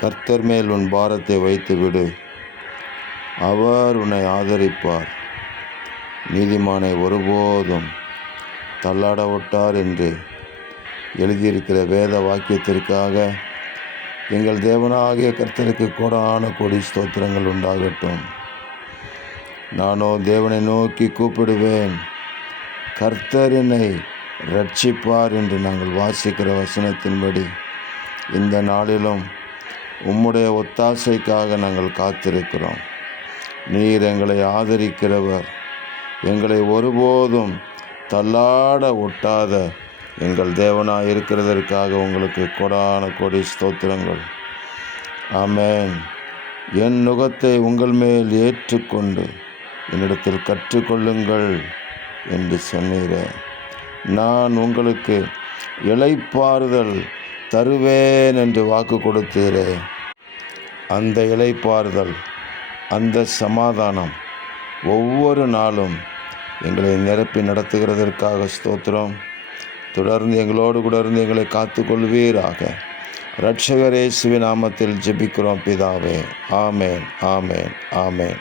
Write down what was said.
கர்த்தர் மேல் உன் பாரத்தை வைத்து விடு, அவர் உன்னை ஆதரிப்பார். நீதிமானை ஒருபோதும் தள்ளாட விட்டார் என்று எழுதியிருக்கிற வேத வாக்கியத்திற்காக எங்கள் தேவனாகிய கர்த்தருக்கு கோடான கோடி ஸ்தோத்திரங்கள் உண்டாகட்டும். நானோ தேவனை நோக்கி கூப்பிடுவேன், கர்த்தர் என்னை ரட்சிப்பார் என்று நாங்கள் வாசிக்கிற வசனத்தின்படி இந்த நாளிலும் உம்முடைய ஒத்தாசைக்காக நாங்கள் காத்திருக்கிறோம். நீர் எங்களை ஆதரிக்கிறவர், எங்களை ஒருபோதும் தள்ளாட ஒட்டாத எங்கள் தேவனாய் இருக்கிறதற்காக உங்களுக்கு கோடான கோடி ஸ்தோத்திரங்கள். ஆமென். என் நுகத்தை உங்கள் மேல் ஏற்றுக்கொண்டு என்னிடத்தில் கற்றுக்கொள்ளுங்கள் என்று சொன்னீரே. நான் உங்களுக்கு இளைப்பாறுதல் தருவேன் என்று வாக்கு கொடுத்தீரே. அந்த இளைப்பாறுதல், அந்த சமாதானம் ஒவ்வொரு நாளும் எங்களை நிரப்பி நடத்துகிறதற்காக ஸ்தோத்திரம். தொடர்ந்து எங்களோடு கூட இருந்து எங்களை காத்துக்கொள்வீராக. இரட்சகர் இயேசுவின் நாமத்தில் ஜெபிக்கிறோம் பிதாவே. ஆமென், ஆமென், ஆமென்.